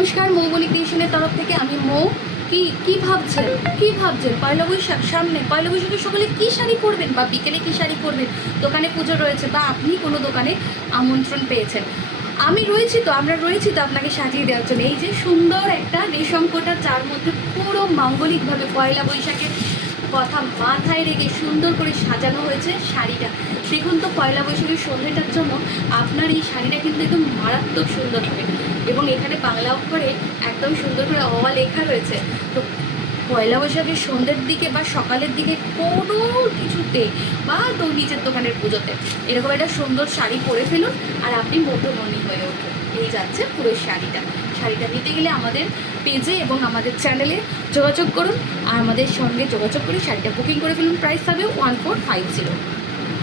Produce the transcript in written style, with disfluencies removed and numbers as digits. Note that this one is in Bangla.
নমস্কার, মৌবলি ক্রিয়েশনের তরফ থেকে আমি মৌ। কি ভাবছেন পয়লা বৈশাখ সামনে। পয়লা বৈশাখে সকলে কী শাড়ি পরবেন বা বিকেলে কী শাড়ি পরবেন, দোকানে পুজো রয়েছে বা আপনি কোনো দোকানে আমন্ত্রণ পেয়েছেন, আমরা রয়েছি তো আপনাকে সাজিয়ে দেওয়ার জন্য। এই যে সুন্দর একটা রেশম কোটা, যার মধ্যে পুরো মাঙ্গলিকভাবে পয়লা বৈশাখের কথা মাথায় রেখে সুন্দর করে সাজানো হয়েছে শাড়িটা। দেখুন তো, পয়লা বৈশাখের সন্ধ্যেটার জন্য আপনার এই শাড়িটা কিন্তু একদম মারাত্মক সুন্দর হবে। এবং এখানে বাংলা অক্ষরে একদম সুন্দর করে অওয়া লেখা রয়েছে। তো পয়লা বৈশাখের সন্ধ্যের দিকে বা সকালের দিকে কোনো কিছুতে বা তো নিজের দোকানের পুজোতে এরকম একটা সুন্দর শাড়ি পরে ফেলুন আর আপনি মধ্যমণি হয়ে উঠুন। এই যাচ্ছে পুরো শাড়িটা নিতে গেলে আমাদের পেজে এবং আমাদের চ্যানেলে যোগাযোগ করুন আর আমাদের সঙ্গে যোগাযোগ করে শাড়িটা বুকিং করে ফেলুন। প্রাইস হবে 1450।